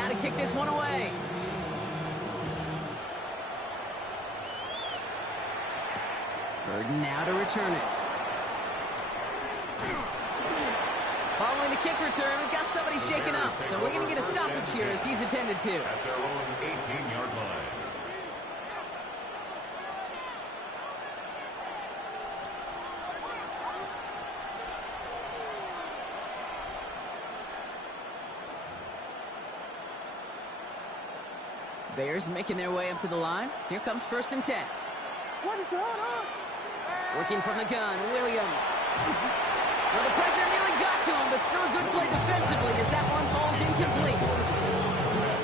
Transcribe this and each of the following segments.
now to kick this one away. Burden now to return it. Following the kick return, we've got somebody shaken up, so we're going to get a stoppage here as he's attended to. At their own 18-yard line. Bears making their way up to the line. Here comes 1st and 10. Working from the gun, Williams. Well, the pressure nearly got to him, but still a good play defensively as that one falls incomplete.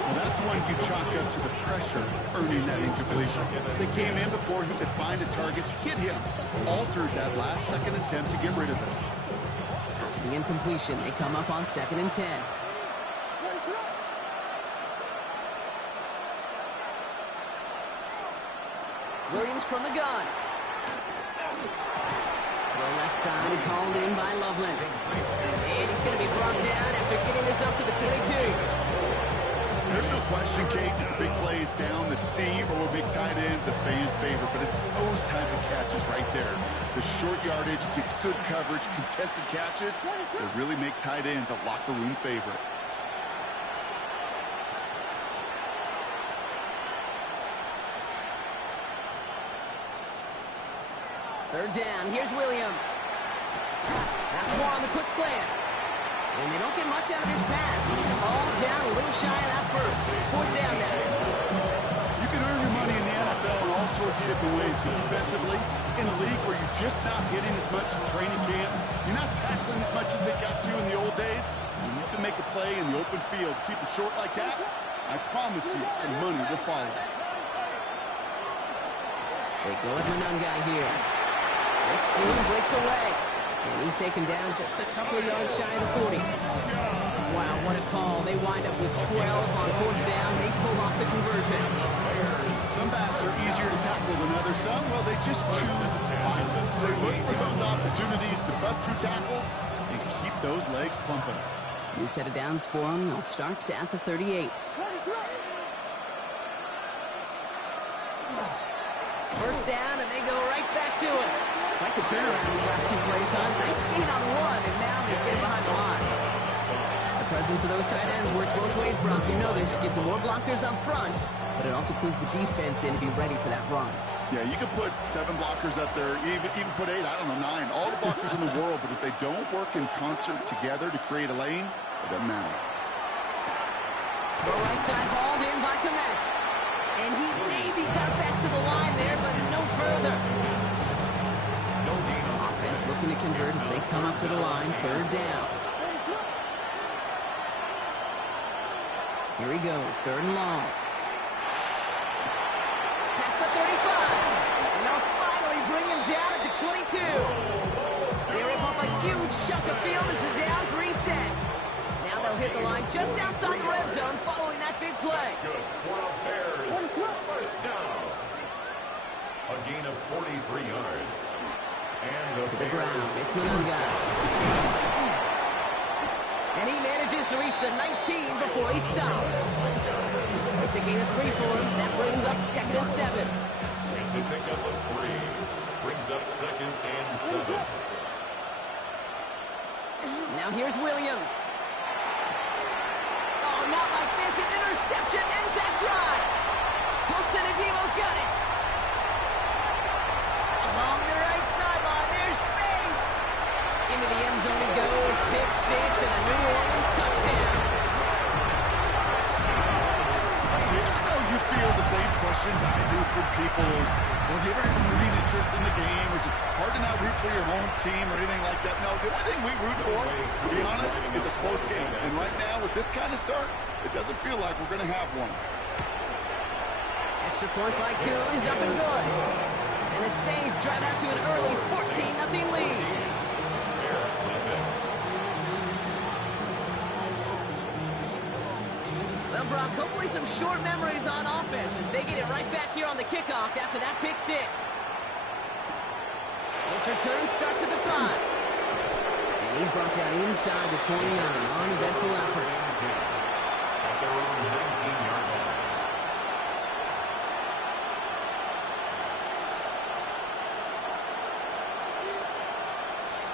Well, that's one you chalk up to the pressure earning that incompletion. They came in before he could find a target, hit him, altered that last-second attempt to get rid of it. After the incompletion, they come up on 2nd and 10. Williams from the gun. Throw left side is hauled in by Loveland. And he's going to be brought down after getting this up to the 22. There's no question, Kate, that the big plays down the seam or big tight ends a fan favorite, but it's those type of catches right there. The short yardage gets good coverage, contested catches that really make tight ends a locker room favorite. Third down, here's Williams. That's more on the quick slant. And they don't get much out of this pass. He's hauled down a little shy of that first. It's 4th down now. You can earn your money in the NFL in all sorts of different ways, but defensively, in a league where you're just not hitting as much in training camp, you're not tackling as much as they got to in the old days, and you can make a play in the open field. Keep it short like that, I promise you some money will follow. They go with Monungai here. Breaks through and breaks away. And he's taken down just a couple of yards shy of the 40. Wow, what a call. They wind up with 12 on 4th down. They pull off the conversion. Some backs are easier to tackle than others. Some, well, they just choose violence. They look for those opportunities to bust through tackles and keep those legs pumping. New set of downs for them. They'll start at the 38. First down, and they go right back to it. Like the turnaround these last 2 plays, huh? Nice gain on 1, and now they get behind the line. The presence of those tight ends works both ways, Brock. You know this. Gives them more blockers up front, but it also clues the defense in to be ready for that run. Yeah, you can put 7 blockers up there, even put 8, I don't know, 9. All the blockers in the world, but if they don't work in concert together to create a lane, it doesn't matter. The right side hauled in by Komet. And he maybe got back to the line there, but no further. Offense looking to convert as they come up to the line. 3rd down. Here he goes. 3rd and long. Past the 35. And they'll finally bring him down at the 22. They rip off a huge chunk of field as the downs reset. Now they'll hit the line just outside the red zone following that big play. First down. A gain of 43 yards. And to the ground. It's Monungai. And he manages to reach the 19 before he stopped. It's a gain of 3 for him. That brings up 2nd and 7. It's a pickup of 3. Brings up 2nd and 7. Now here's Williams. Oh, not like this. An interception ends that drive. Colson and Devo's got it. Along the right sideline, there's space. Into the end zone he goes. Pick 6 and a New Orleans touchdown. You feel the same questions I do from people as, well, do you ever have a rooting interest in the game? Or is it hard to not root for your home team or anything like that? No, the only thing we root for, to be honest, is a close game. And right now, with this kind of start, it doesn't feel like we're going to have one. Extra point by Kuhn is up and good. And the Saints drive out to an early 14-0 lead. Well, Brock, hopefully some short memories on offense as they get it right back here on the kickoff after that pick 6. This return starts at the 5. And he's brought down inside the 20 on an uneventful effort. at their own 19-yard line.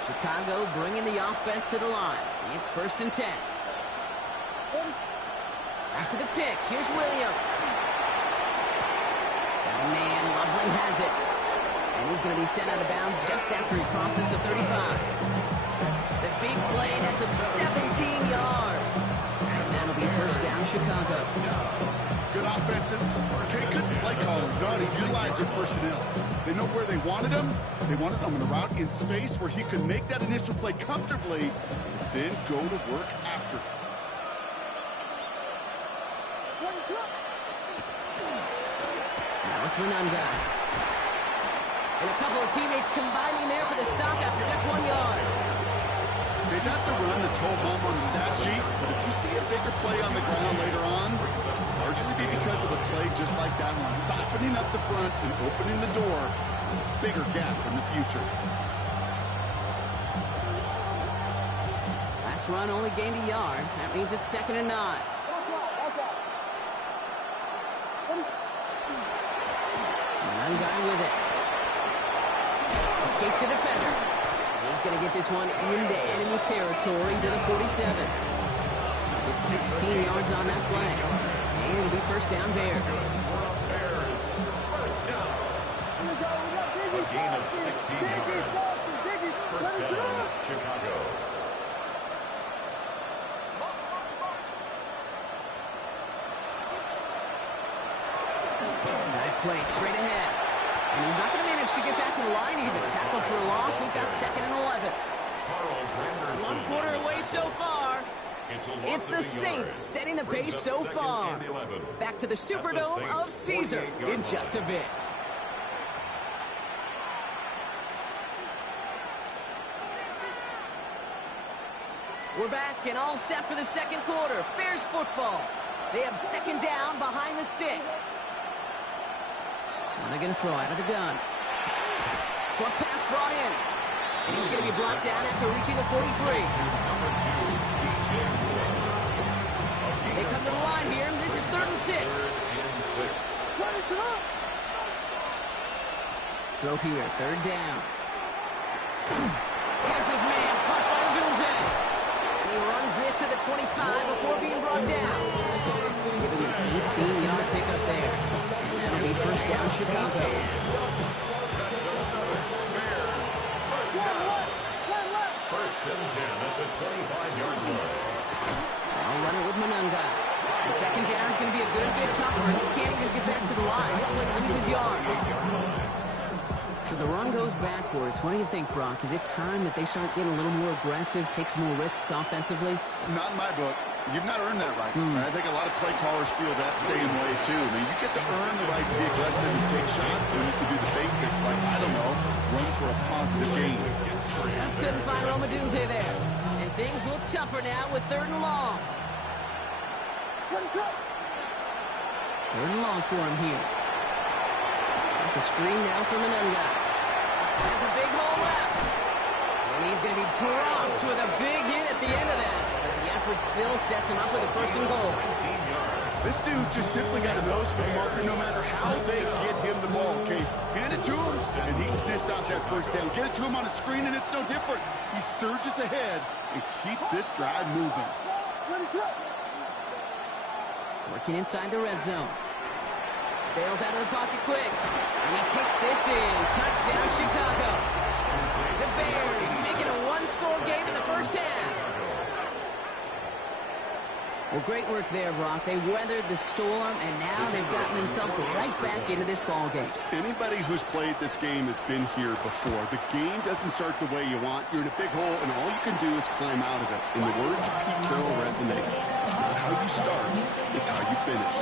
Chicago bringing the offense to the line. It's 1st and 10. After the pick, here's Williams. Got a man, Loveland has it. And he's going to be sent out of bounds just after he crosses the 35. The big play, that's him 17 yards. And that'll be 1st down, Chicago. Good offenses. Okay, good play callers. Know how to utilize their personnel. They know where they wanted him. They wanted him on a route in space where he could make that initial play comfortably, then go to work after. Now it's Manunga. And a couple of teammates combining there for the stop after just 1 yard. Okay, that's a run that's home on the stat sheet, but if you see a bigger play on the ground later on, largely be because of a play just like that one, softening up the front and opening the door, bigger gap in the future. Last run only gained a yard. That means it's 2nd and 9. Manunga with it. Escapes the defender. He's going to get this one into enemy territory to the 47. It's 16 yards on that play. And it'll be 1st down, Bears. Bears, 1st down. A gain of 16 yards. 1st down, Chicago. Nice play straight ahead. And he's not going to manage to get back to the line even. Tackle for a loss. We've got 2nd and 11. 1 quarter away so far. It's the Saints setting the pace so far. Back to the Superdome of Caesar in just a bit. We're back and all set for the 2nd quarter. Bears football. They have 2nd down behind the sticks. And they're going to throw out of the gun. Short pass brought in. And he's going to be blocked down after reaching the 43. They come to the line here. This is 3rd and 6. Throw here, 3rd down. Has his man caught by Dunze. And he runs this to the 25 before being brought down. Giving an 18-yard pickup there. And that'll be 1st down, Chicago. First and 10 at the 25-yard line. I'll run it with Manunga. And 2nd down is going to be a good bit tougher. He can't even get back to the line. This play loses yards. So the run goes backwards. What do you think, Brock? Is it time that they start getting a little more aggressive, take some more risks offensively? Not in my book. You've not earned that right. I think a lot of play callers feel that same way, too. I mean, you get to earn the right to be aggressive and take shots when you can do the basics, like, I don't know, run for a positive gain. Just couldn't find Roma Dunze there. And things look tougher now with 3rd and long. 3rd and long for him here. There's a screen now for Manunga. Has a big hole left. And he's going to be dropped with a big hit at the end of that. But the effort still sets him up with a 1st and goal. This dude just simply got a nose for the marker no matter how they get him the ball. Okay, hand it to him, and he sniffs out that 1st down. Get it to him on a screen, and it's no different. He surges ahead and keeps this drive moving. Working inside the red zone. Bails out of the pocket quick. And he takes this in. Touchdown, Chicago. The Bears making a 1-score game in the 1st half. Well, great work there, Brock. They weathered the storm, and now they've gotten themselves right back into this ball game. Anybody who's played this game has been here before. The game doesn't start the way you want. You're in a big hole, and all you can do is climb out of it. And the words of Pete Carroll resonate. It's not how you start, it's how you finish.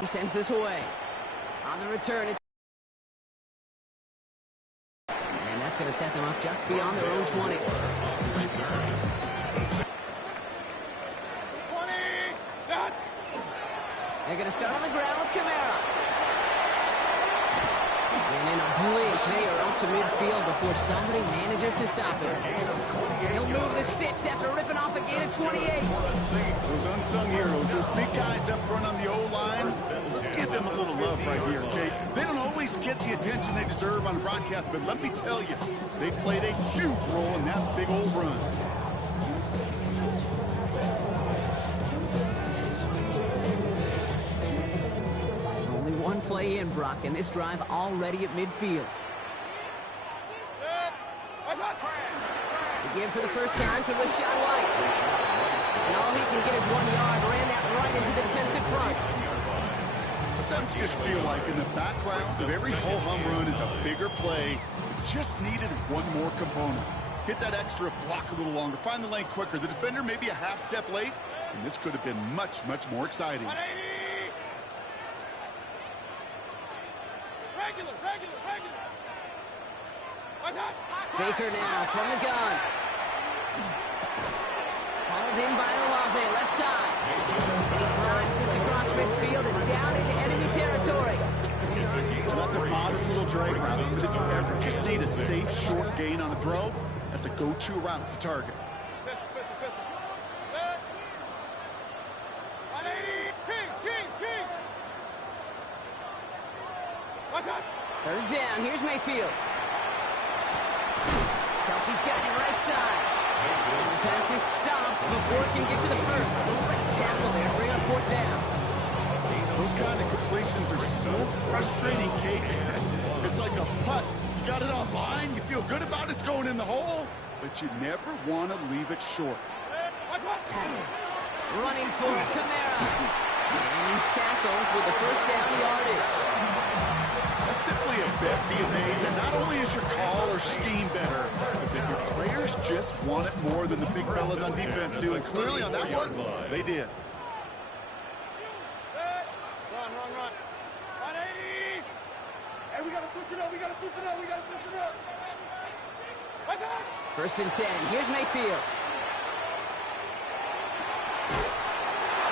He sends this away. On the return, it's... And that's going to set them up just beyond their own 20. They're going to start on the ground with Kamara. And in a blink, they are up to midfield before somebody manages to stop him. He'll move the sticks after ripping off a gain of 28. Those unsung heroes, those big guys up front on the O-line, let's give them a little love right here, okay? They don't always get the attention they deserve on the broadcast, but let me tell you, they played a huge role in that big old run. Only one play in, Brock, and this drive already at midfield. Again for the first time to Rashawn White. And all he can get is 1 yard. Ran that right into the defensive front. Sometimes you just feel like in the background of every ho-hum run is a bigger play. It just needed one more component. Hit that extra block a little longer. Find the lane quicker. The defender may be a half step late, and this could have been much, much more exciting. Baker now from the gun. Hauled in by Olave, left side. And he drives this across midfield and down into enemy territory. So that's a modest little drag route, but if you ever just need a safe, short gain on a throw, that's a go-to route to target. Third down, here's Mayfield. Kelsey's got him right side. And the pass is stopped before it can get to the first. Great tackle there, bring up fourth down. Those kind of completions are so frustrating, Kate. It's like a putt. You got it on line, you feel good about it's going in the hole, but you never want to leave it short. Running for it, Kamara. And he's tackled with the first down yardage. That's simply a bet being made that not only is your call or scheme better, but that your players just want it more than the big fellas on defense do. And clearly on that one, they did. Run. 180. Hey, we got to switch it up. We got to switch it up. What's up? First and 10. Here's Mayfield.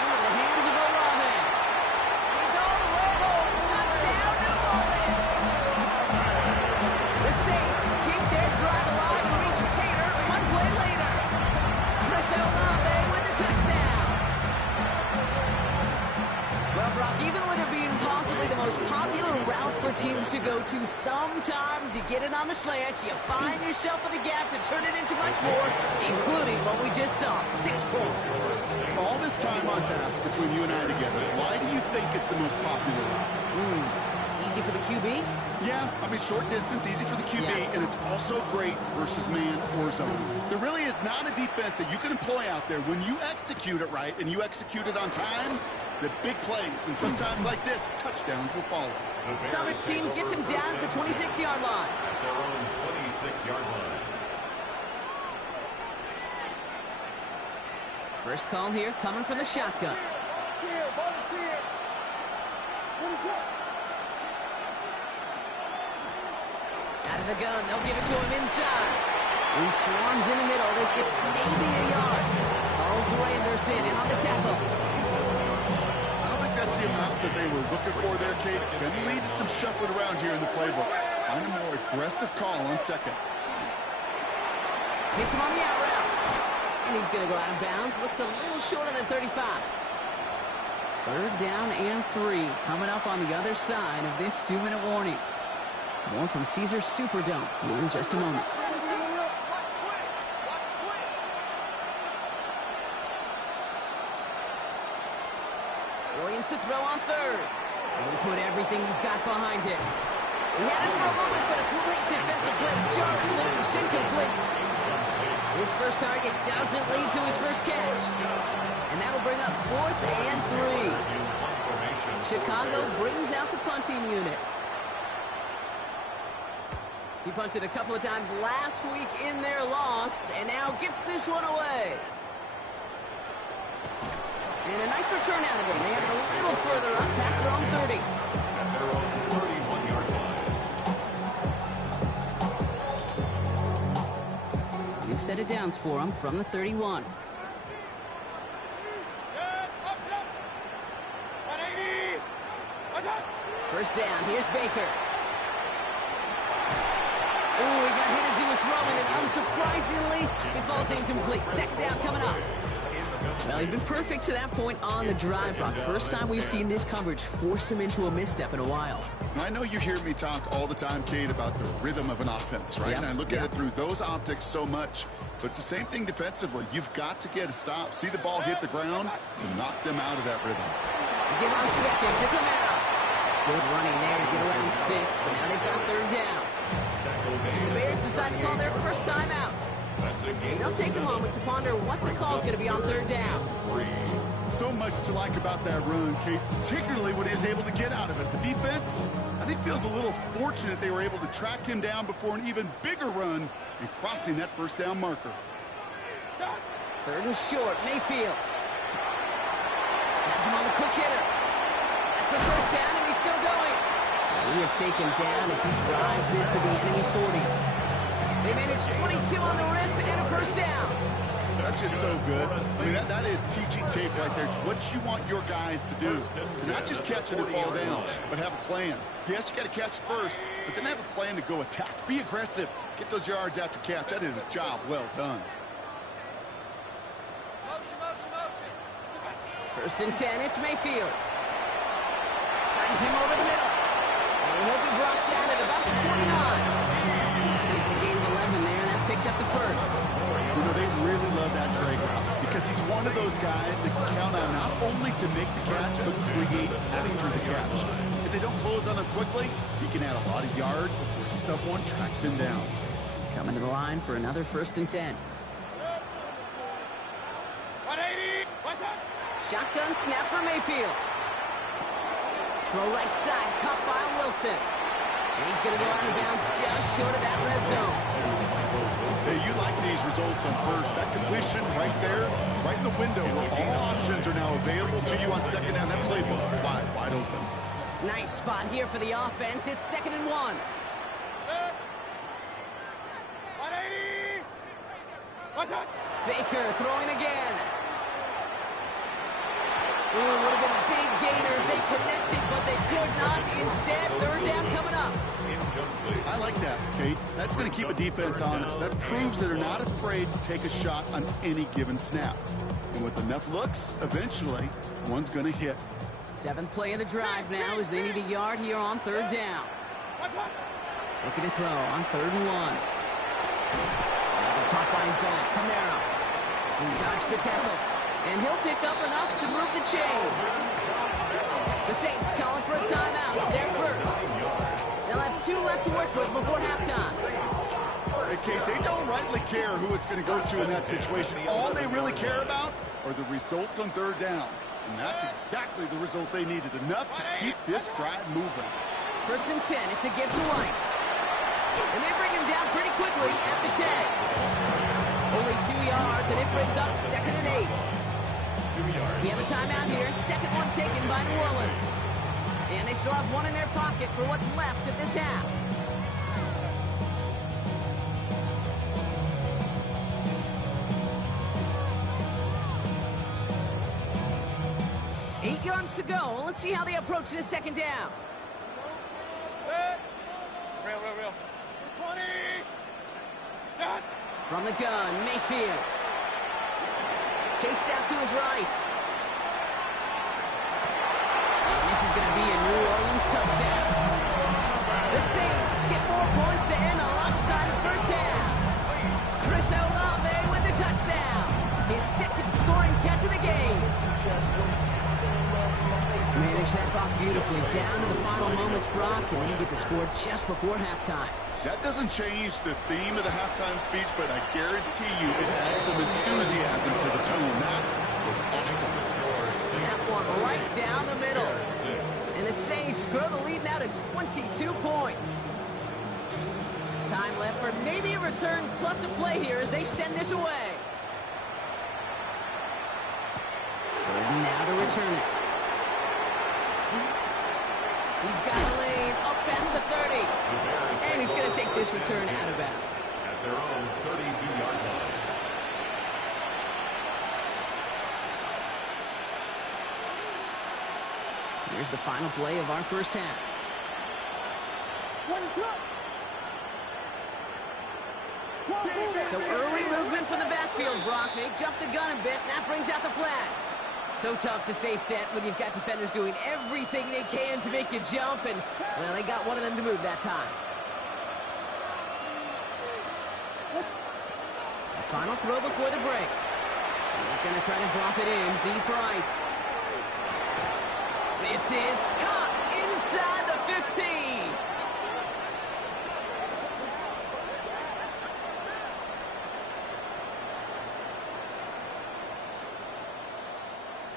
Into the hands of Olave. He's all the way home. Touchdown, New Orleans. The Saints keep their drive alive and reach Pater one play later. Chris Olave with the touchdown. Well, Brock, even with it being possibly the most popular route for teams to go to, sometimes you get it on the slant, you find yourself in the gap to turn it into much more, including what we just saw, 6 points. All this time on task between you and I together, why do you think it's the most popular route? Easy for the QB? Yeah, I mean, short distance, easy for the QB, and it's also great versus man or zone. There really is not a defense that you can employ out there. When you execute it right and you execute it on time, the big plays, and sometimes like this, touchdowns will follow. Coverage team gets him down at the 26-yard line. At their own 26-yard line. First call here coming from the shotgun. Volunteer. What is up? Out of the gun, they'll give it to him inside. He swarms in the middle. This gets maybe a yard. Oh, Anderson in on the tackle. I don't think that's the amount that they were looking for there, Kate. Can lead to some shuffling around here in the playbook. Find a more aggressive call on second. Hits him on the out route. And he's going to go out of bounds. Looks a little short on the 35. Third down and 3 coming up on the other side of this 2-minute warning. More from Caesars Superdome in just a moment. Williams to throw on third. He'll put everything he's got behind it. He had it for a moment, but a great defensive play to jar it loose, incomplete. His first target doesn't lead to his first catch. And that'll bring up 4th and 3. Chicago brings out the punting unit. He punted a couple of times last week in their loss, and now gets this one away. And a nice return out of him. They have it a little further up past their own 30. At their own 31-yard line. New set of downs for him from the 31. First down, here's Baker. Oh, he got hit as he was throwing, and unsurprisingly, it falls incomplete. Second down coming up. Well, he's been perfect to that point on the drive, Brock. First time we've seen this coverage force him into a misstep in a while. I know you hear me talk all the time, Kate, about the rhythm of an offense, right? And I look at it through those optics so much. But it's the same thing defensively. You've got to get a stop. See the ball hit the ground to knock them out of that rhythm. Give on seconds to come out. Good running there to get around 6, but now they've got third down. The Bears decide to call their first timeout. And they'll take a moment to ponder what the call is going to be on third down. So much to like about that run, Kate, particularly what he was able to get out of it. The defense, I think, feels a little fortunate they were able to track him down before an even bigger run and crossing that first down marker. Third and short, Mayfield. Has him on the quick hitter. That's the first down, and he's still going. And he is taken down as he drives this to the enemy 40. They managed 22 on the rip and a first down. That's just so good. I mean, that is teaching tape right there. It's what you want your guys to do. To not just catch it and fall down, but have a plan. Yes, you got to catch it first, but then have a plan to go attack. Be aggressive. Get those yards after catch. That is a job well done. First and 10, it's Mayfield. Finds him over the middle. And he'll be brought down at about the 29. It's a gain of 11 there, and that picks up the first. You know, they really love that drag route because he's one of those guys that can count on not only to make the catch, but create after the catch. If they don't close on him quickly, he can add a lot of yards before someone tracks him down. Coming to the line for another first and 10. 180. Shotgun snap for Mayfield. Throw right side, caught by Wilson. And he's going to go out of bounds just short of that red zone. Hey, you like these results on first. That completion right there, right in the window where all options are now available to you on second down. That playbook wide open. Nice spot here for the offense. It's 2nd and 1. 180. Baker throwing again. Ooh, would have been a big gainer if they connected, but they could not. Instead, third down coming up. I like that, Kate. That's going to keep a defense honest. That proves that they're not afraid to take a shot on any given snap. And with enough looks, eventually, one's going to hit. 7th play of the drive now as they need a yard here on third down. Looking to throw on 3rd and 1. Caught by his back, Camara. He dodged the tackle, and he'll pick up enough to move the chains. The Saints calling for a timeout. They're first. They'll have 2 left to work with before halftime. Hey, Kate, they don't rightly care who it's going to go to in that situation. All they really care about are the results on third down. And that's exactly the result they needed. Enough to keep this drive moving. 1st and 10. It's a give to White. And they bring him down pretty quickly at the 10. Only 2 yards, and it brings up 2nd and 8. 2 yards. We have a timeout here. Second one taken by New Orleans. And they still have 1 in their pocket for what's left of this half. Eight yards to go. Let's see how they approach this second down. Real. 20. From the gun, Mayfield. Chased out to his right. And this is going to be a New Orleans touchdown. The Saints get more points to end a lopsided first half. Chris Olave with the touchdown. His 2nd scoring catch of the game. Managed that clock beautifully down to the final moments, Brock, and they get the score just before halftime. That doesn't change the theme of the halftime speech, but I guarantee you it adds some enthusiasm to the tone. That was awesome. That one right down the middle. And the Saints grow the lead now to 22 points. Time left for maybe a return plus a play here as they send this away. Gordon now to return it. He's got a lane up past the 30. And he's going to take this return out of bounds. At their own 32-yard line. Here's the final play of our first half. So early movement from the backfield, Brock. They jumped the gun a bit, and that brings out the flag. So tough to stay set when you've got defenders doing everything they can to make you jump, and, well, they got one of them to move that time. The final throw before the break. He's going to try to drop it in deep right. This is caught inside the 15.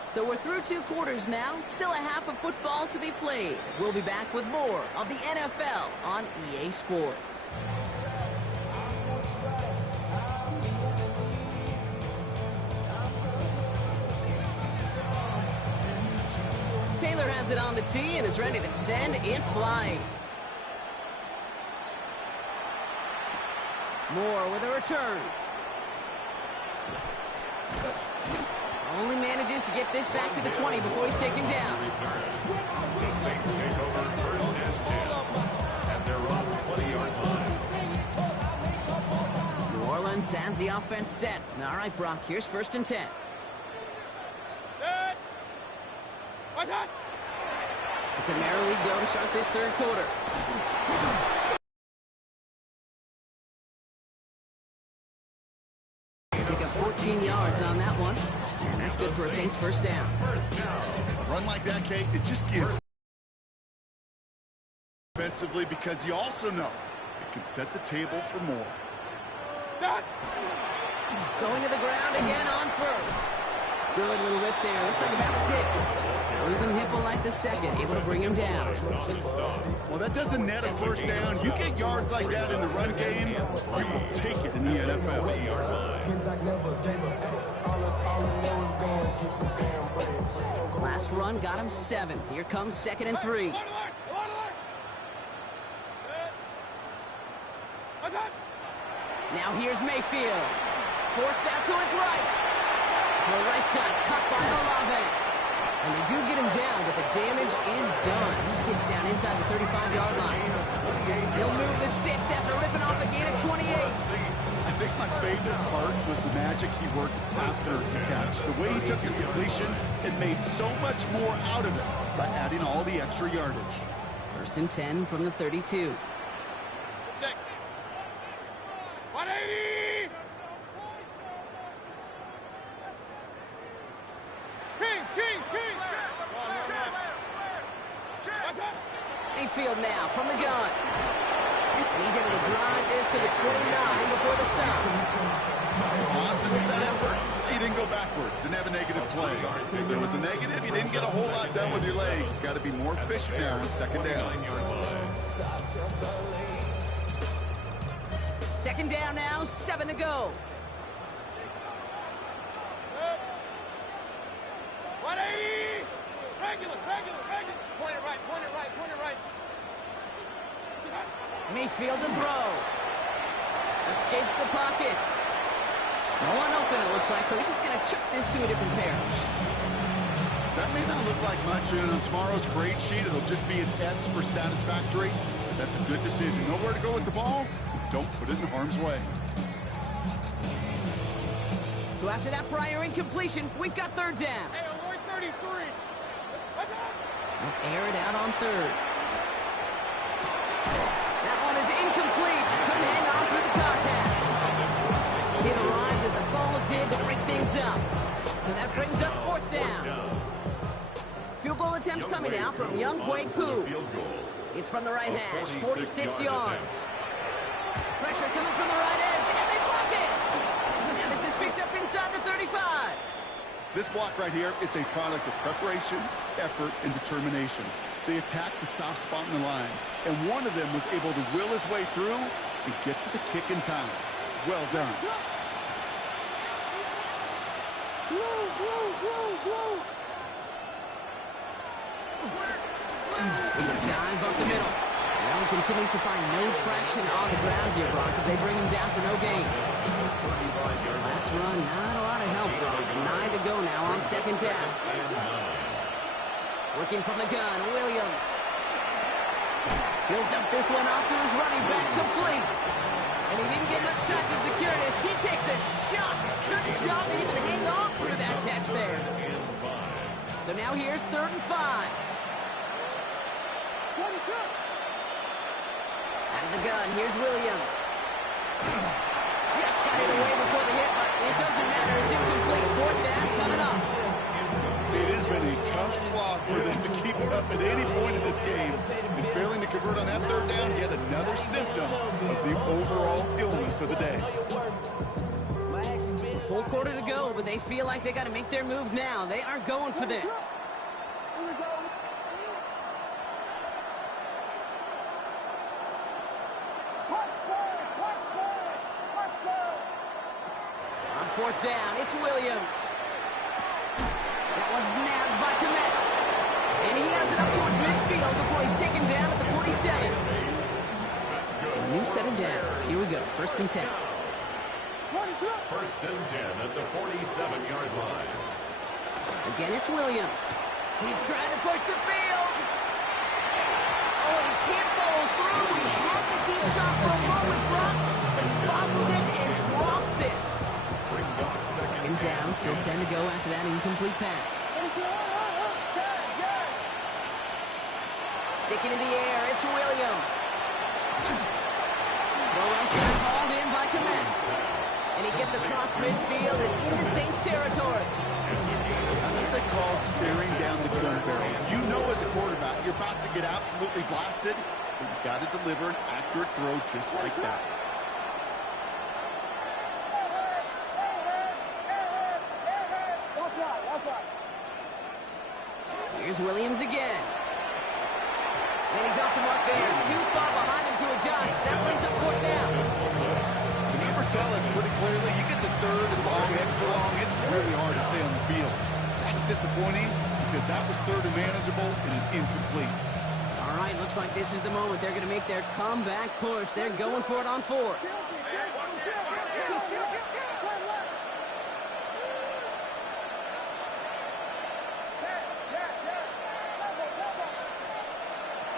So we're through 2 quarters now, still a half of football to be played. We'll be back with more of the NFL on EA Sports. Taylor has it on the tee and is ready to send it flying. Moore with a return. Only manages to get this back to the 20 before he's taken down. The Saints take over 1st and 10 at their own 20-yard line. New Orleans has the offense set. All right, Brock, here's 1st and 10. To Camaro we go to start this 3rd quarter. Pick up 14 yards on that one. And that's good for a Saints 1st down. A run like that, Kate, it just gives offensively, because you also know it can set the table for more. Going to the ground again on 1st. Good little whip there. Looks like about 6. Even Hipple like the 2nd, able to bring him down. Well, that doesn't net a 1st down. You get yards like that in the run game, you will take it in the NFL. Last run got him 7. Here comes 2nd and 3. Now here's Mayfield. Forced out to his right. To the right side, cut by Olave. And they do get him down, but the damage is done. He skids down inside the 35-yard line. He'll move the sticks after ripping off a gain of 28. I think my favorite part was the magic he worked after to catch. The way he took the completion and made so much more out of it by adding all the extra yardage. 1st and 10 from the 32. 180! Kings! Mayfield now from the gun. And he's able to drive this to the 29 before the stop. Positive that effort. He didn't go backwards. Didn't have a negative play. If there was a negative, you didn't get a whole lot done with your legs. Got to be more efficient now on 2nd down. 2nd down now, 7 to go. 180! Regular! Point it right. Mayfield to throw. Escapes the pocket. No one open, it looks like, so he's just going to chuck this to a different pair. That may not look like much, and on tomorrow's grade sheet, it'll just be an S for satisfactory. But that's a good decision. Nowhere to go with the ball, don't put it in harm's way. So after that prior incompletion, we've got 3rd down. Hey, avoid 33. We'll air it out on 3rd. That one is incomplete. Couldn't hang on through the contact. It arrived as the ball did to break things up. So that brings up 4th down. Field goal attempts coming now from Young Hwei Koo. It's from the right hash, 46 yards. Pressure coming from the right edge, and they block it! Now this is picked up inside the 35. This block right here, it's a product of preparation, effort, and determination. They attacked the soft spot in the line, and one of them was able to will his way through and get to the kick in time. Well done. Dive up the middle. Well, he continues to find no traction on the ground here, Brock, as they bring him down for no gain. Last run, not a lot of help, Brock. 9 to go now on 2nd down. Working from the gun, Williams. He'll dump this one off to his running back, complete. And he didn't get much time to secure this. He takes a shot. Good job to even hang on through that catch there. So now here's 3rd and 5. Out of the gun, here's Williams. Just got it away before the hit, but it doesn't matter. It's incomplete. 4th down coming up. It has been a tough slog for them to keep it up at any point in this game. And failing to convert on that 3rd down, yet another symptom of the overall illness of the day. A full quarter to go, but they feel like they got to make their move now. They are going for this. On 4th down, it's Williams. That one's nabbed by Komet. And he has it up towards midfield before he's taken down at the 47. So a new set of downs. Here we go, 1st and 10. 1st and 10 at the 47-yard line. Again, it's Williams. He's trying to push the field. Oh, and he can't follow through. He had the deep shot for a moment, Brock, but he bobbled it and drops it. 2nd down, still 10 to go after that incomplete pass. Sticking in the air, it's Williams. Throw right there, called in by Komet. And he gets across midfield and into Saints territory. That's what they call staring down the gun barrel. You know as a quarterback, you're about to get absolutely blasted, but you've got to deliver an accurate throw just like that. Here's Williams again. And he's off the mark there. Too far behind him to adjust. That brings up 4th down. The numbers tell us pretty clearly, you get to 3rd and long, extra long, it's really hard to stay on the field. That's disappointing because that was 3rd and manageable and an incomplete. All right, looks like this is the moment. They're going to make their comeback push. They're going for it on 4th.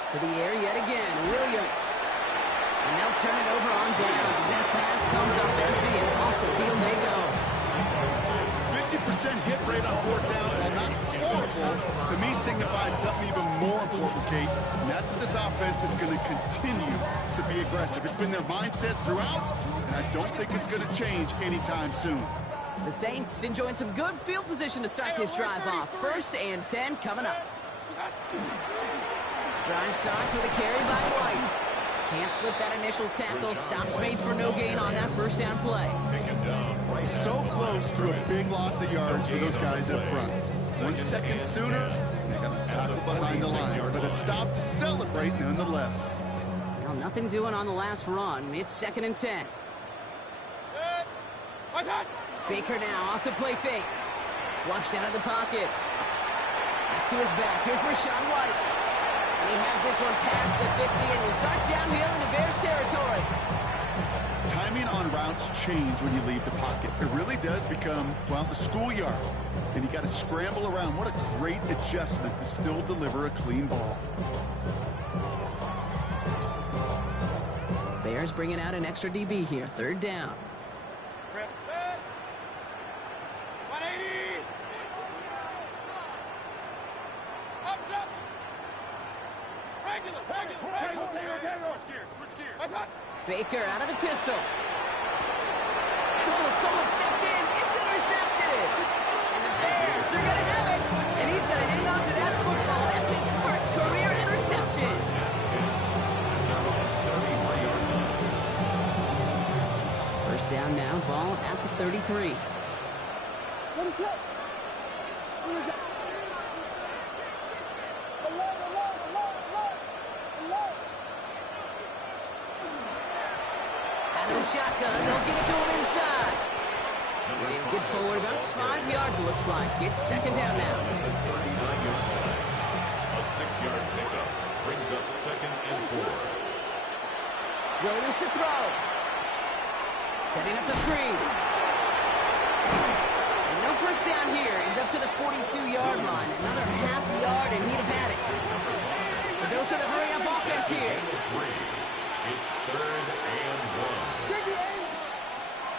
To the air yet again, Williams. And they'll turn it over on downs as that pass comes up empty and off the field they go. 50% hit rate on 4th down, while not horrible, to me signifies something even more important, Kate. And that's that this offense is going to continue to be aggressive. It's been their mindset throughout, and I don't think it's going to change anytime soon. The Saints enjoying some good field position to start this drive off. 1st and 10 coming up. Drive starts with a carry by White. Can't slip that initial tackle. Stops made for no gain on that 1st down play. So close to a big loss of yards for those guys up front. 1 second sooner, they got a tackle behind the line. But a stop to celebrate nonetheless. Well, nothing doing on the last run. It's 2nd and 10. Baker now off the play fake. Flushed out of the pocket. Next to his back, here's Rashawn White. And he has this one past the 50 and will start downhill into Bears territory. Timing on routes change when you leave the pocket. It really does become, well, the schoolyard. And you got to scramble around. What a great adjustment to still deliver a clean ball. Bears bringing out an extra DB here. 3rd down. 180. Baker out of the pistol. Oh, someone stepped in. It's intercepted. And the Bears are going to have it. And he's going to hang on to that football. That's his 1st career interception. First down now. Ball at the 33. What is up? Shotgun, they'll give it to him inside. He'll get forward about 5 yards, looks like. It's 2nd down now. A 6-yard pickup brings up 2nd and 4. Williams to throw. Setting up the screen. And no 1st down here. He's up to the 42-yard line. Another half yard, and he'd have had it. The dose of the hurry-up offense is here. It's 3rd and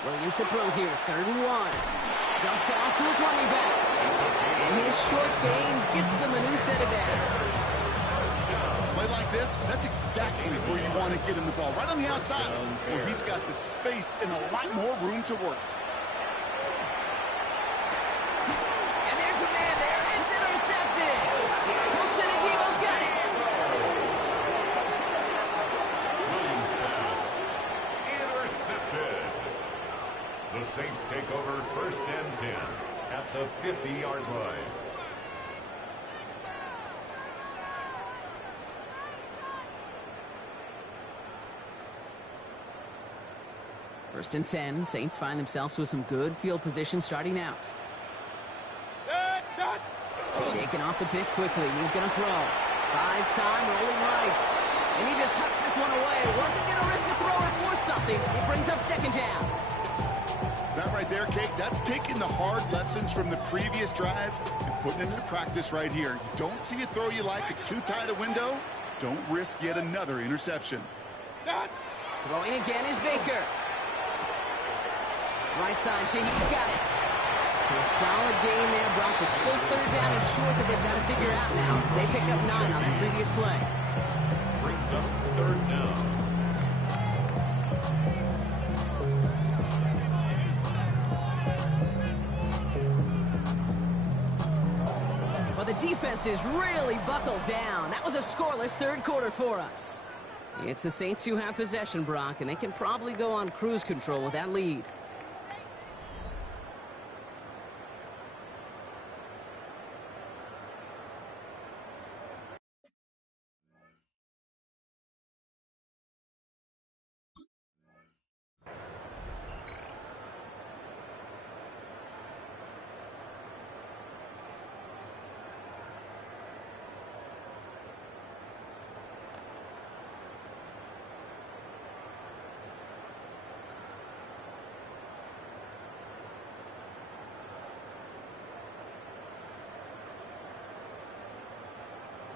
1. Williams to throw here, 3rd and 1. Dumped off to his running back. And his short gain gets them a new set of downs. Play like this, that's exactly where you want to get him the ball. Right on the outside, where he's got the space and a lot more room to work. And there's a man there. It's intercepted. Wilson and Devo's got it. Williams pass. Intercepted. The Saints take over 1st and 10 at the 50-yard line. First and 10. Saints find themselves with some good field position starting out. Shaking off the pick quickly. He's going to throw. Buys time, rolling right. And he just hucks this one away. Wasn't going to risk a throw or force something. It brings up 2nd down. That right there, Kate, that's taking the hard lessons from the previous drive and putting it into practice right here. You don't see a throw you like, it's too tight a window, don't risk yet another interception. Throwing again is Baker. Right side, Shaheed's got it. So a solid gain there, Brock, but still 3rd down and short that they've got to figure out now as they pick up 9 on that previous play. Brings up 3rd down. But the defense is really buckled down. That was a scoreless 3rd quarter for us. It's the Saints who have possession, Brock, and they can probably go on cruise control with that lead.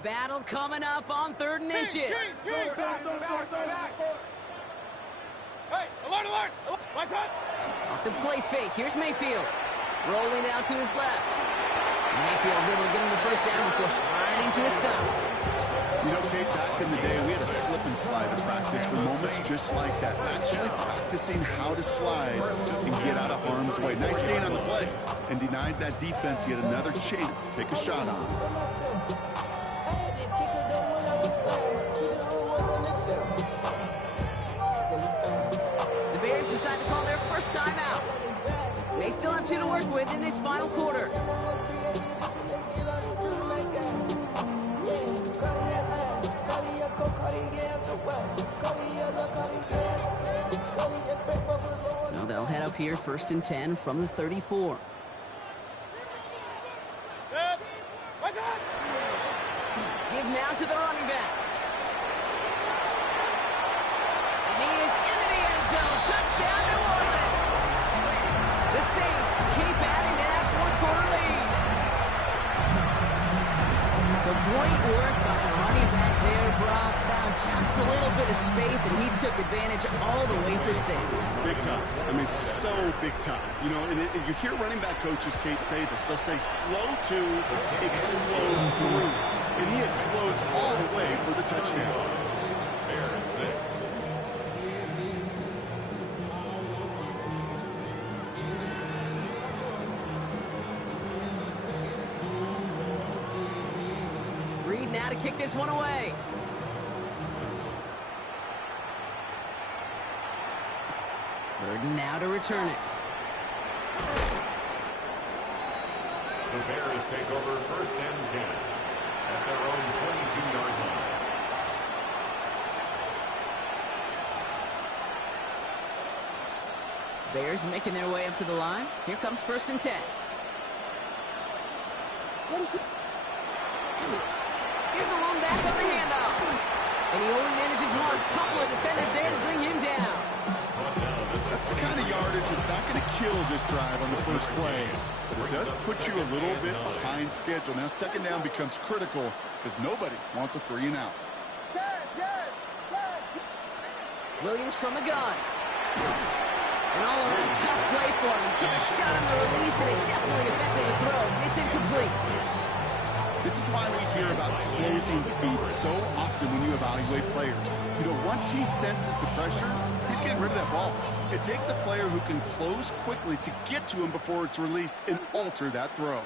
Battle coming up on 3rd and inches. Hey, alert, alert! Watch out! Off the play fake. Here's Mayfield. Rolling out to his left. Mayfield's able to get him the 1st down before sliding to a stop. You know, Kate, back in the day, we had a slip and slide to practice for moments just like that. Actually practicing how to slide and get out of harm's way. Nice gain on the play and denied that defense yet another chance to take a shot on him. The Bears decide to call their first timeout. They still have 2 to work with in this final quarter. So they'll head up here 1st and 10 from the 34. Give now to the running back. And he is into the end zone. Touchdown, New Orleans. The Saints keep adding to that 4th quarter lead. So great work by the running back there, Brock. Found just a little bit of space, and he took advantage all the way for 6. Big time. I mean, so big time. You know, and you hear running back coaches, Kate, say this. They'll say slow to explode through. And he explodes all the way for the touchdown. Bears 6. Reed now to kick this one away. Burden now to return it. The Bears take over 1st and 10 at their own 22-yard line. Bears making their way up to the line. Here comes 1st and 10. Here's the lone back on the handoff. And he only manages one. Couple of defenders there to bring him down. That's the kind of yardage that's not going to kill this drive on the first play. But it does put you a little bit behind schedule. Now 2nd down becomes critical because nobody wants a 3 and out. Yes, yes! Williams from the gun. An all-around tough play for him. He took a shot on the release, and it definitely affected the throw. It's incomplete. This is why we hear about closing speed so often when you evaluate players. You know, once he senses the pressure, he's getting rid of that ball. It takes a player who can close quickly to get to him before it's released and alter that throw.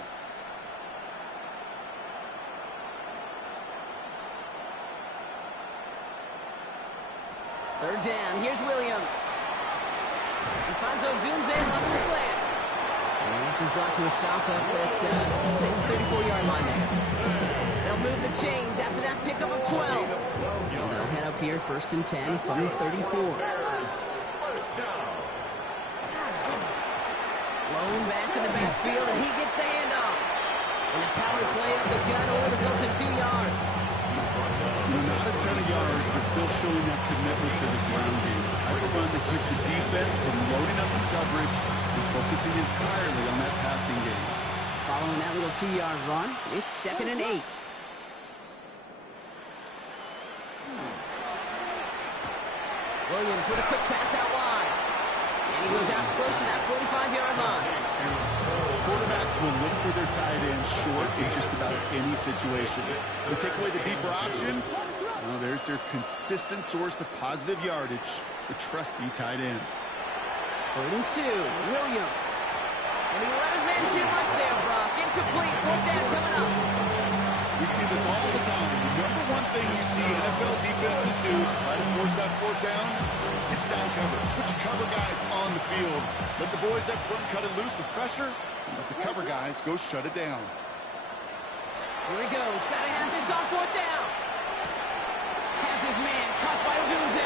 Third down. Here's Williams. And finds Odunze running the slant. And this is brought to a stop up at say the 34-yard line there. They'll move the chains after that pickup of 12. And they'll head up here, 1st and 10 from the 34. First down. Blown back in the backfield, and he gets the handoff. And the power play of the gun only results in 2 yards. Not a ton of yards, but still showing that commitment to the ground game. The type of run that keeps the defense from loading up in coverage and focusing entirely on that passing game. Following that little 2-yard run, it's 2nd and 8. Williams with a quick pass out wide. And he goes out close to that 45-yard line. Quarterbacks will look for their tight end short in just about any situation. They take away the deeper options. Well, there's their consistent source of positive yardage, the trusty tight end. 3rd and 2, Williams. And he let his man too much there, Brock. Incomplete, 4th down coming up. We see this all the time. The number one thing you see NFL defenses do to try to force that 4th down, it's down coverage. Put your cover guys on the field. Let the boys up front cut it loose with pressure, and let the cover guys go shut it down. Here he goes. Got to have this on 4th down. Has his man caught by Odunze.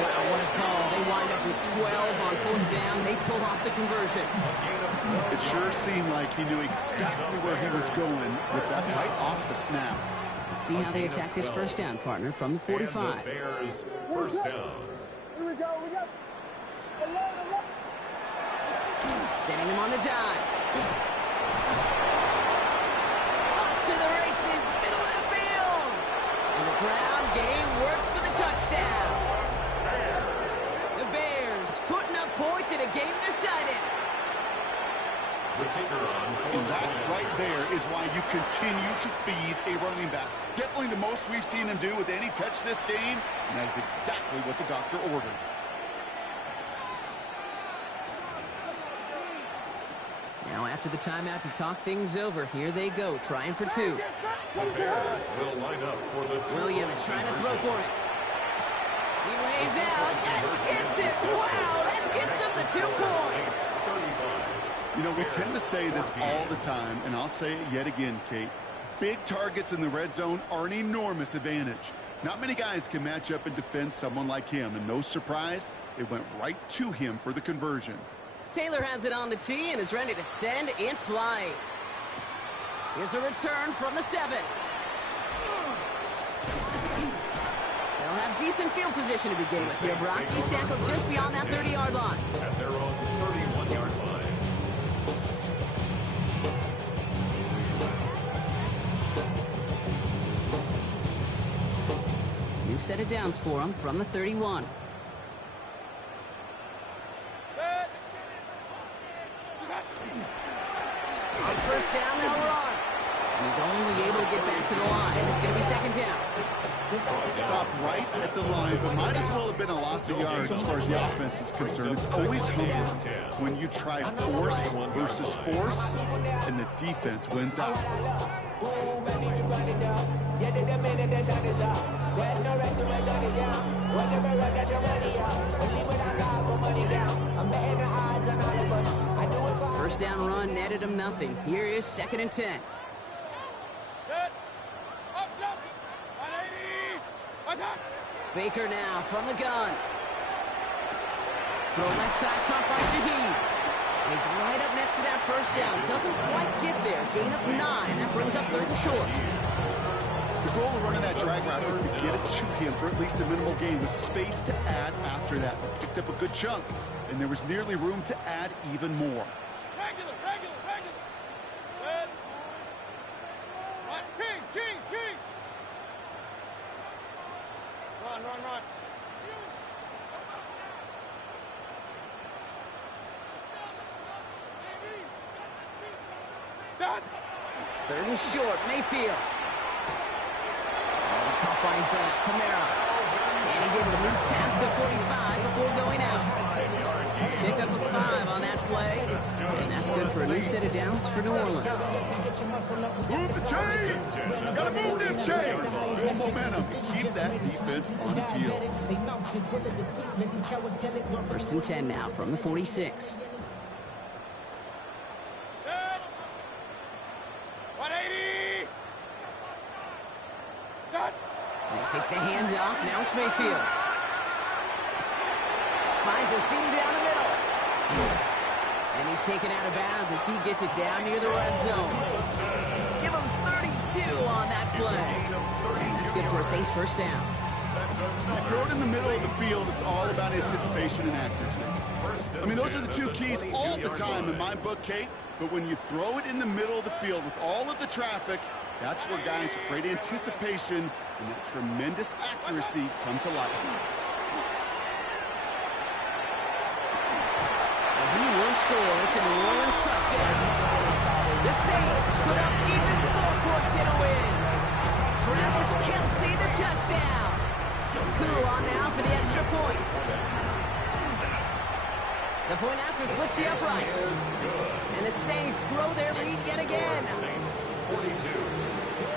Wow, what a call. They wind up with 12 on 4th down. They pull off the conversion. It sure seemed like he knew exactly where he was going with that right off the snap. Let's see how they attack this 1st down, partner, from the 45. And the Bears, 1st down. Here we go. We got alert. Sending him on the dive. Up to the races, middle of the field. And the ground game works for the touchdown. The Bears putting up points in a game decided. The kicker on. And that right there is why you continue to feed a running back. Definitely the most we've seen him do with any touch this game, and that is exactly what the doctor ordered. Now after the timeout to talk things over, here they go, trying for 2. The Bears will line up for the Williams trying to throw for it. He lays out and gets it. Wow, that gets him the 2 points. You know, we tend to say this all the time, and I'll say it yet again, Kate. Big targets in the red zone are an enormous advantage. Not many guys can match up and defend someone like him, and no surprise, it went right to him for the conversion. Taylor has it on the tee and is ready to send in flight. Here's a return from the 7. They'll have decent field position to begin with here, Brock. He's tackled just beyond that 30-yard line. At their own 31-yard line. New set of downs for him from the 31. On 1st down, they'll run. And he's only able to get back to the line. It's going to be 2nd down. Stopped right at the line, but might as well have been a loss of yards as far as the offense is concerned. It's always humbling when you try force versus force, and the defense wins out. First down run netted him nothing. Here is 2nd and 10. Baker now from the gun. Throw left side caught by Shaheed. He's right up next to that 1st down. Doesn't quite get there. Gain of 9. That brings up 3rd and short. The goal of running that drag route is to get it to him for at least a minimal gain with space to add after that. He picked up a good chunk, and there was nearly room to add even more. Regular. Red. Right. Kings. Run. Third and short, Mayfield. Oh, caught by his back, Kamara. And he's able to move past the 45 before going out. Pick up a 5 on that play. And that's good for a new set of downs for New Orleans. Move the chain! Gotta move this chain! Build momentum. Keep that defense on its heels. First and 10 now from the 46. 180! Cut! They kick the hands off. Now it's Mayfield. Finds a seam down the middle. And he's taken out of bounds as he gets it down near the red zone. Give him 32 on that play. That's good for a Saints first down. You throw it in the middle of the field, it's all about anticipation and accuracy. I mean, those are the two keys all the time in my book, Kate. But when you throw it in the middle of the field with all of the traffic, that's where guys with great anticipation and that tremendous accuracy come to life. He will score. It's a New Orleans touchdown. The Saints put up even more points in a win. Travis Kelce, the touchdown. Koo on now for the extra point. The point after splits the uprights. And the Saints grow their lead yet again. Saints 42,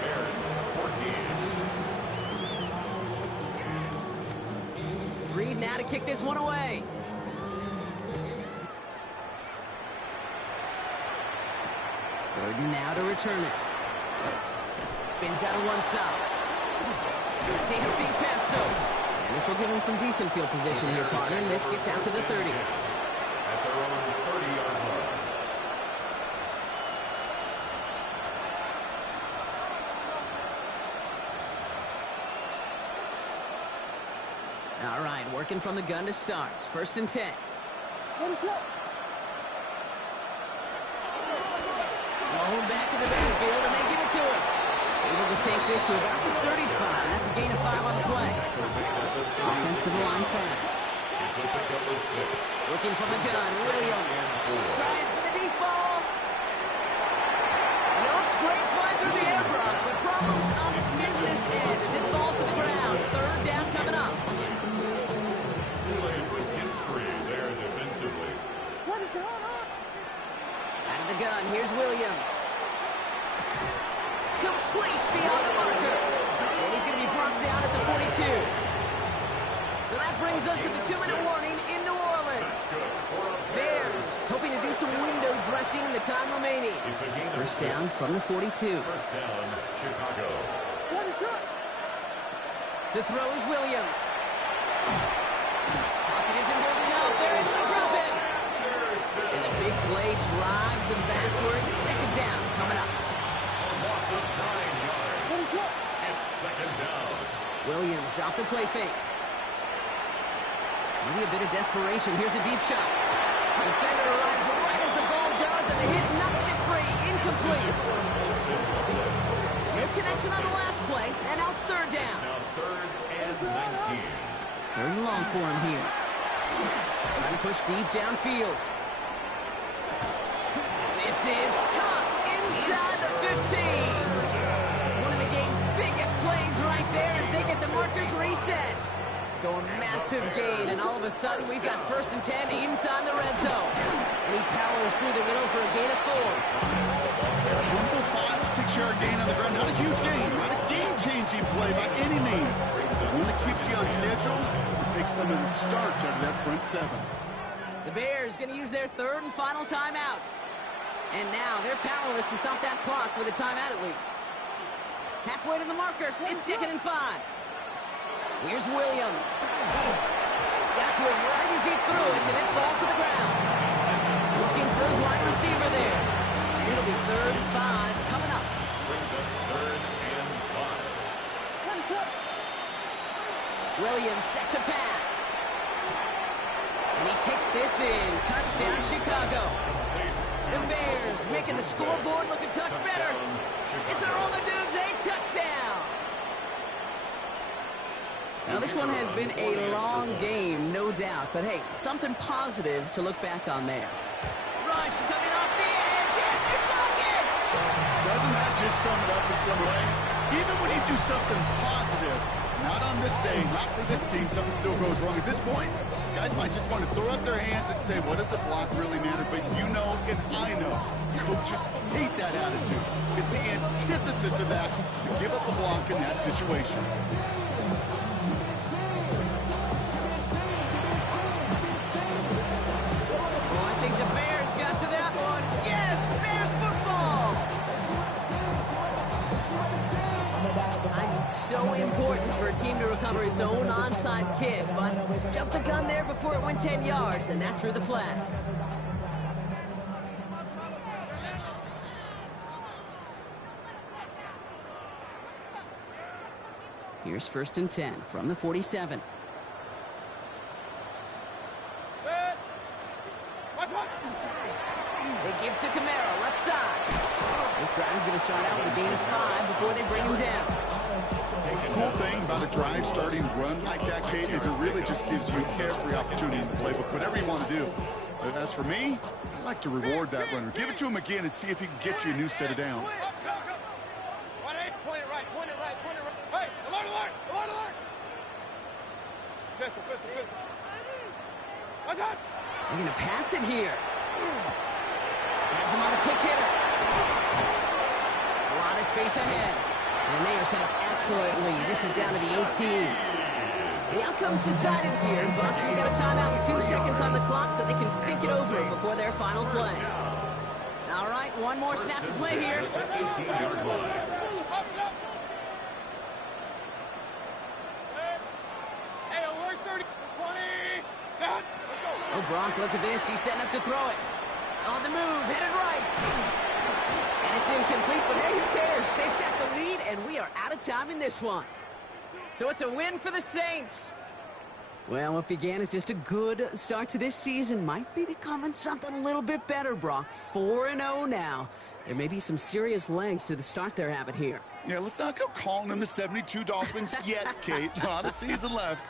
Bears 14. Reed now to kick this one away. Gordon now to return it. Spins out of one side. Dancing pesto. And this will give him some decent field position here, partner. And this gets out to the 30. At their own 30-yard line. All right, working from the gun to start. First and 10. Home back in the backfield, and they give it to him. Able to take this to about the 35. That's a gain of 5 on the play. Offensive line fast. It's a pickup of 6. Looking from the gun, Williams. Trying for the deep ball. And it's great flying through the air, Brock, but problems on the business end as it falls to the ground. Third down coming up. Really good history there defensively. Out of the gun, here's Williams. Complete beyond the marker. And he's going to be brought down at the 42. So that brings us to the 2-minute warning in New Orleans. Bears hoping to do some window dressing in the time remaining. First down from the 42. First down, Chicago. To throw is Williams. Pocket isn't holding up. They're able to drop him. And the big play drives them backwards. Second down coming up. Loss of 9 yards. It's second down. Williams off the play fake. Maybe a bit of desperation. Here's a deep shot. Defender arrives right as the ball does, and the hit knocks it free. Incomplete. No connection on the last play, and now it's third down. Now third and 19. Third and long for him here. Trying to push deep downfield. This is caught inside the 15. One of the game's biggest plays right there as they get the markers reset. So a massive gain, and all of a sudden we've got first and 10 inside the red zone. And he powers through the middle for a gain of 4. A humble 5-6-yard gain on the ground. Not a huge gain, not a game-changing play by any means. One that keeps you on schedule and takes some of the starch out of that front 7. The Bears going to use their third and final timeout. And now they're powerless to stop that clock with a timeout at least. Halfway to the marker, it's 2nd and 5. Here's Williams. Got to him right as he threw it, and it falls to the ground. Looking for his wide receiver there. And it'll be 3rd and 5 coming up. Brings up 3rd and 5. Williams set to pass. And he takes this in. Touchdown, Chicago. The Bears making the scoreboard look a touch better. It's a Roll the Dudes, a touchdown. Now, this one has been a long game, no doubt. But, hey, something positive to look back on there. Rush coming off the edge, and they block it! Doesn't that just sum it up in some way? Even when you do something positive, not on this day, not for this team, something still goes wrong. At this point, guys might just want to throw up their hands and say, what does a block really matter? But you know and I know, coaches hate that attitude. It's the antithesis of that to give up a block in that situation. Well, I think the Bears got to that one. Yes, Bears football! Timing's so important for a team to recover its own onside kick, but jumped the gun there before it went 10 yards, and that drew the flag. Here's 1st and 10 from the 47. They give to Camaro, left side. This drive's going to start out with a gain of 5 before they bring him down. The cool thing about a drive starting run like that, Kate, is it really just gives you every opportunity in the playbook, whatever you want to do. But as for me, I like to reward that runner. Give it to him again and see if he can get you a new set of downs. Point it right, point it right, point it right. Hey, alert, alert, alert, alert. Pistol, pistol, pistol. What's that? They're going to pass it here. Has him on a quick hitter. A lot of space ahead. And they are set up excellently. This is down to the 18. The outcome's decided here, but we got a timeout with 2 seconds on the clock so they can think it over before their final play. All right, one more snap to play here. 18-yard line. Hey, alert 30, 20. That. Oh, Brock, look at this. He's setting up to throw it. On the move, headed right. And it's incomplete, but hey, who cares? Safe got the lead, and we are out of time in this one. So it's a win for the Saints. Well, what began as just a good start to this season might be becoming something a little bit better, Brock. 4-0 now. There may be some serious legs to the start they're having here. Yeah, let's not go calling them the 72 Dolphins yet, Kate. A lot of season left.